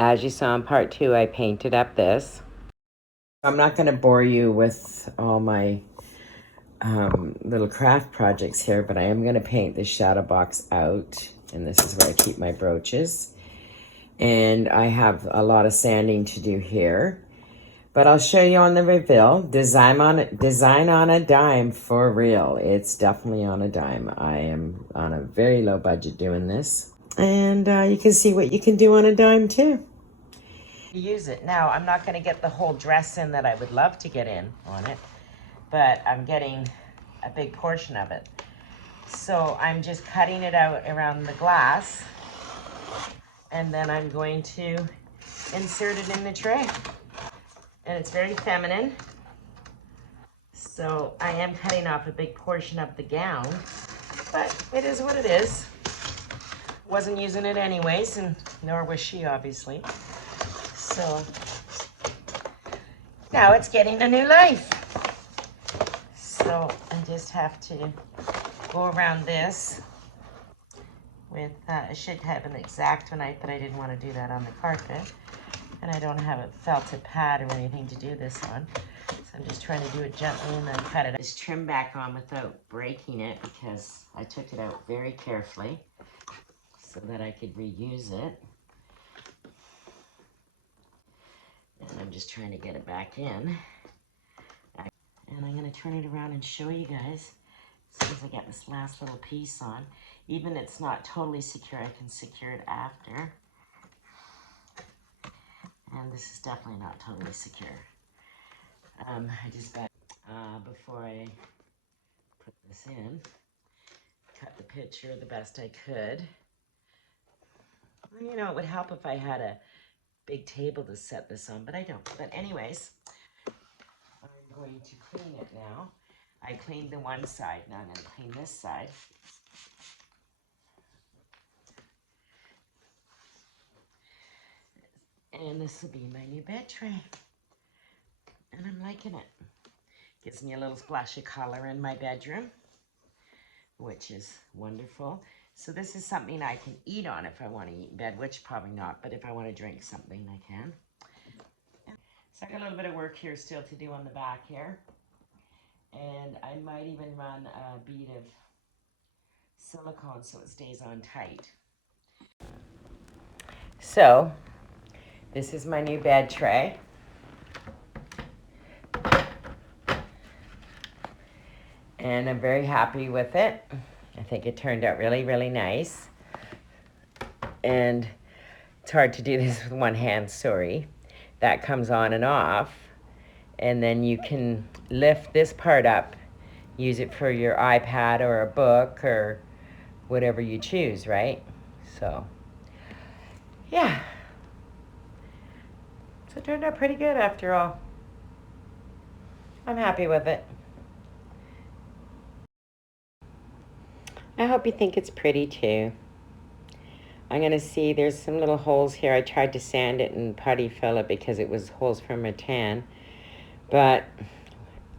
As you saw in part 2, I painted up this. I'm not going to bore you with all my little craft projects here, but I am going to paint this shadow box out, and this is where I keep my brooches. And I have a lot of sanding to do here, but I'll show you on the reveal. Design on a dime, for real. It's definitely on a dime. I am on a very low budget doing this, and you can see what you can do on a dime too. Use it. Now, I'm not going to get the whole dress in that I would love to get in on it, but I'm getting a big portion of it. So I'm just cutting it out around the glass, and then I'm going to insert it in the tray. And it's very feminine. So I am cutting off a big portion of the gown, but it is what it is. Wasn't using it anyways, and nor was she, obviously. So now it's getting a new life. So I just have to go around this with, I should have an X-Acto knife, but I didn't want to do that on the carpet. And I don't have a felted pad or anything to do this on. So I'm just trying to do it gently and then cut it. Just trim back on without breaking it, because I took it out very carefully so that I could reuse it. And I'm just trying to get it back in. And I'm going to turn it around and show you guys as soon as I get this last little piece on. Even if it's not totally secure, I can secure it after. And this is definitely not totally secure. I just got, before I put this in, cut the picture the best I could. Well, you know, it would help if I had a big table to set this on, but I don't. But anyways, I'm going to clean it now. I cleaned the one side, now I'm going to clean this side. And this will be my new bed tray. And I'm liking it. Gives me a little splash of color in my bedroom, which is wonderful. So this is something I can eat on if I want to eat in bed, which probably not, but if I want to drink something, I can. So I got a little bit of work here still to do on the back here. And I might even run a bead of silicone so it stays on tight. So this is my new bed tray. And I'm very happy with it. I think it turned out really, really nice. And it's hard to do this with one hand, sorry. That comes on and off. And then you can lift this part up, use it for your iPad or a book or whatever you choose, right? So, yeah. So it turned out pretty good after all. I'm happy with it. I hope you think it's pretty too. I'm going to see, there's some little holes here. I tried to sand it and putty fill it because it was holes from rattan. But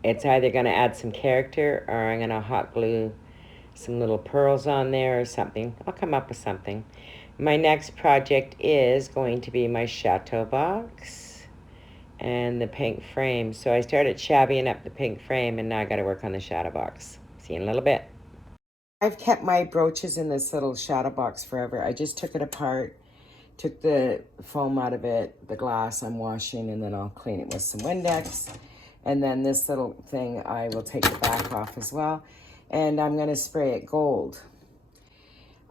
it's either going to add some character or I'm going to hot glue some little pearls on there or something. I'll come up with something. My next project is going to be my chateau box and the pink frame. So I started shabbying up the pink frame and now I got to work on the shadow box. See you in a little bit. I've kept my brooches in this little shadow box forever. I just took it apart, took the foam out of it, the glass I'm washing, and then I'll clean it with some Windex. And then this little thing, I will take the back off as well. And I'm gonna spray it gold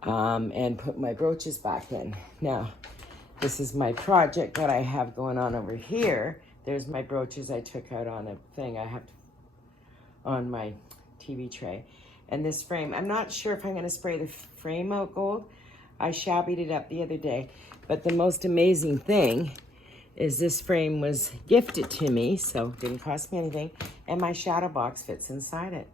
and put my brooches back in. Now, this is my project that I have going on over here. There's my brooches I took out on a thing I have on my TV tray. And this frame, I'm not sure if I'm gonna spray the frame out gold. I shabbied it up the other day. But the most amazing thing is this frame was gifted to me, so it didn't cost me anything, and my shadow box fits inside it.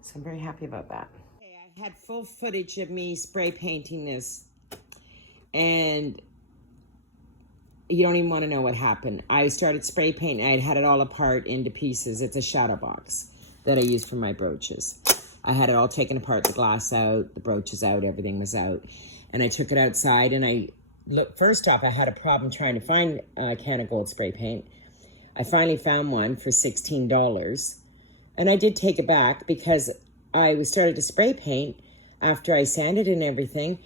So I'm very happy about that. Okay, I had full footage of me spray painting this, and you don't even wanna know what happened. I started spray painting, I had it all apart into pieces. It's a shadow box that I use for my brooches. I had it all taken apart, the glass out, the brooches out, everything was out. And I took it outside and look, first off, I had a problem trying to find a can of gold spray paint. I finally found one for $16. And I did take it back because I started to spray paint after I sanded and everything,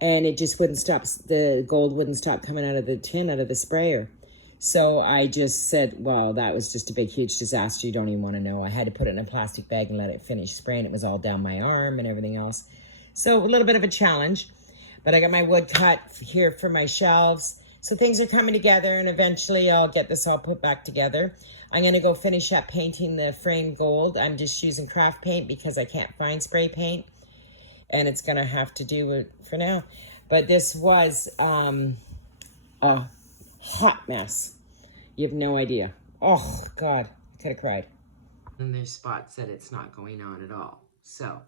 and it just wouldn't stop. The gold wouldn't stop coming out of the tin, out of the sprayer. So I just said, well, that was just a big, huge disaster. You don't even want to know. I had to put it in a plastic bag and let it finish spraying. It was all down my arm and everything else. So a little bit of a challenge. But I got my wood cut here for my shelves. So things are coming together, and eventually I'll get this all put back together. I'm going to go finish up painting the frame gold. I'm just using craft paint because I can't find spray paint. And it's going to have to do it for now. But this was a hot mess. You have no idea. Oh, God. I could have cried. And there's spots that it's not going on at all. So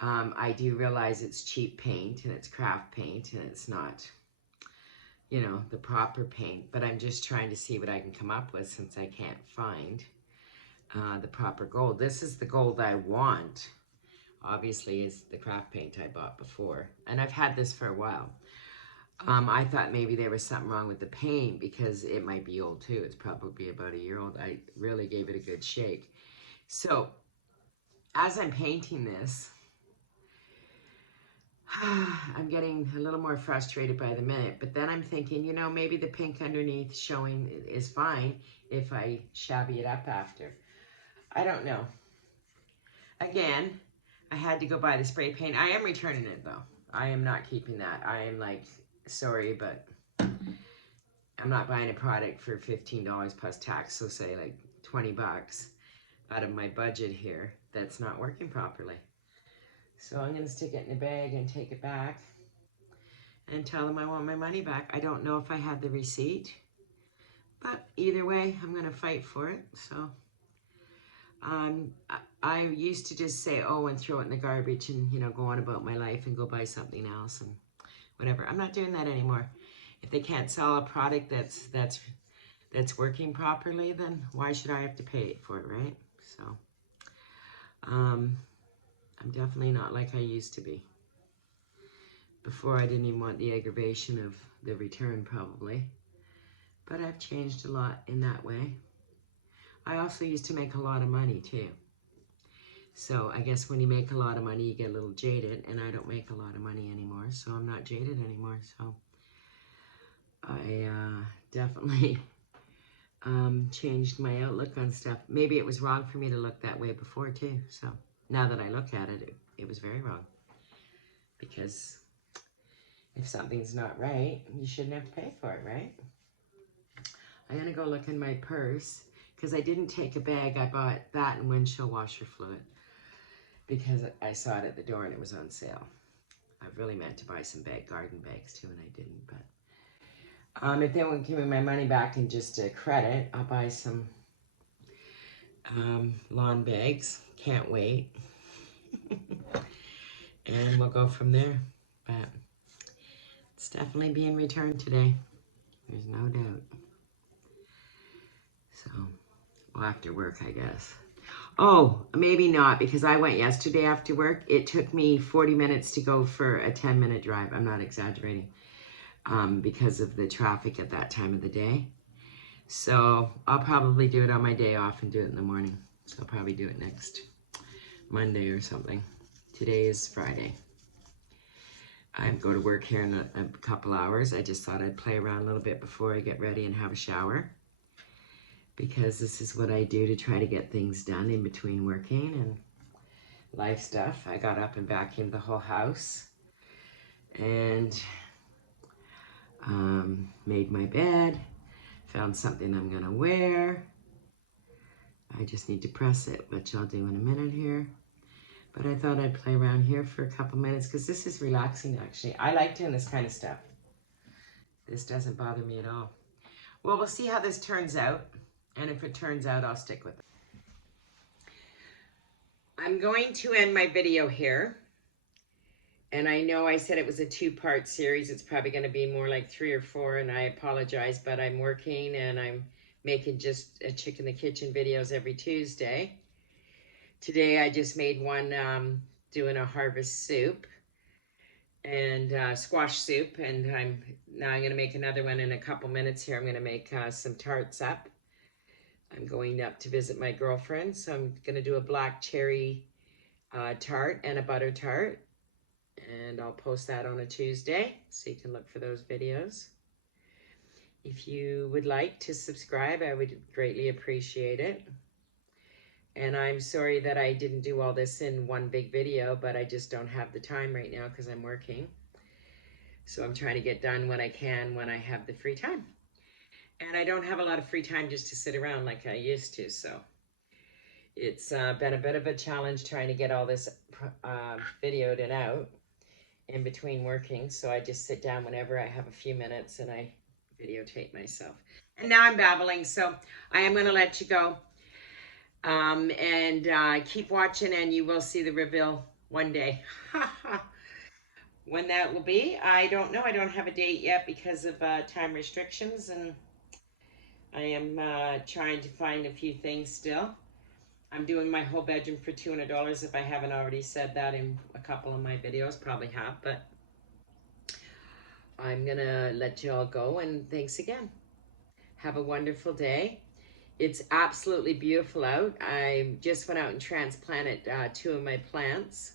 I do realize it's cheap paint and it's craft paint and it's not, you know, the proper paint. But I'm just trying to see what I can come up with since I can't find the proper gold. This is the gold I want. Obviously, is the craft paint I bought before. And I've had this for a while. I thought maybe there was something wrong with the paint because it might be old too. It's probably about a year old. I really gave it a good shake. So, as I'm painting this, I'm getting a little more frustrated by the minute. But then I'm thinking, you know, maybe the pink underneath showing is fine if I shabby it up after. I don't know. Again, I had to go buy the spray paint. I am returning it though. I am not keeping that. I am like, sorry, but I'm not buying a product for $15 plus tax. So say like 20 bucks out of my budget here that's not working properly. So I'm going to stick it in a bag and take it back and tell them I want my money back. I don't know if I had the receipt, but either way, I'm going to fight for it. So I used to just say, oh, and throw it in the garbage and, you know, go on about my life and go buy something else and whatever. I'm not doing that anymore. If they can't sell a product that's working properly, then why should I have to pay for it, right? So I'm definitely not like I used to be. Before, I didn't even want the aggravation of the return, probably. But I've changed a lot in that way. I also used to make a lot of money, too. So I guess when you make a lot of money, you get a little jaded. And I don't make a lot of money anymore, so I'm not jaded anymore. So I definitely changed my outlook on stuff. Maybe it was wrong for me to look that way before, too. So now that I look at it, it was very wrong. Because if something's not right, you shouldn't have to pay for it, right? I'm going to go look in my purse because I didn't take a bag. I bought that and windshield washer fluid because I saw it at the door and it was on sale. I really meant to buy some garden bags too, and I didn't. But if they won't give me my money back in just a credit, I'll buy some lawn bags. Can't wait. And we'll go from there. But it's definitely being returned today. There's no doubt. So, well, after work, I guess. Oh, maybe not, because I went yesterday after work. It took me 40 minutes to go for a 10-minute drive. I'm not exaggerating, because of the traffic at that time of the day. So I'll probably do it on my day off and do it in the morning. So I'll probably do it next Monday or something. Today is Friday. I go to work here in a couple hours. I just thought I'd play around a little bit before I get ready and have a shower, because this is what I do to try to get things done in between working and life stuff. I got up and vacuumed the whole house and made my bed, found something I'm gonna wear. I just need to press it, which I'll do in a minute here. But I thought I'd play around here for a couple minutes because this is relaxing, actually. I like doing this kind of stuff. This doesn't bother me at all. Well, we'll see how this turns out. And if it turns out, I'll stick with it. I'm going to end my video here. And I know I said it was a 2-part series. It's probably going to be more like 3 or 4, and I apologize, but I'm working and I'm making just a chick in the kitchen videos every Tuesday. Today I just made one doing a harvest soup. and squash soup, and I'm going to make another one in a couple minutes here. I'm going to make some tarts up. I'm going up to visit my girlfriend, so I'm going to do a black cherry tart and a butter tart, and I'll post that on a Tuesday, so you can look for those videos. If you would like to subscribe, I would greatly appreciate it. And I'm sorry that I didn't do all this in one big video, but I just don't have the time right now because I'm working. So I'm trying to get done when I can, when I have the free time. And I don't have a lot of free time just to sit around like I used to, so it's been a bit of a challenge trying to get all this videoed and out in between working. So I just sit down whenever I have a few minutes and I videotape myself. And now I'm babbling, so I am going to let you go. And keep watching, and you will see the reveal one day. When that will be, I don't know. I don't have a date yet because of time restrictions, and I am trying to find a few things still. I'm doing my whole bedroom for $200 if I haven't already said that in a couple of my videos. Probably have, but I'm going to let you all go, and thanks again. Have a wonderful day. It's absolutely beautiful out. I just went out and transplanted 2 of my plants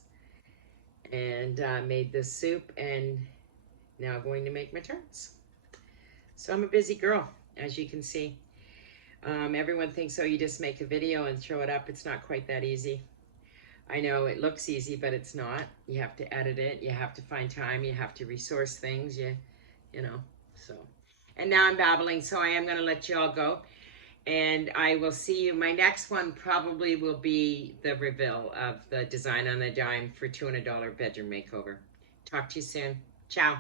and made this soup, and now going to make my tarts. So I'm a busy girl, as you can see. Everyone thinks, oh, you just make a video and throw it up. It's not quite that easy. I know it looks easy, but it's not. You have to edit it. You have to find time. You have to resource things. You know, so. And now I'm babbling, so I am going to let you all go. And I will see you. My next one probably will be the reveal of the design on the dime for $200 bedroom makeover. Talk to you soon. Ciao.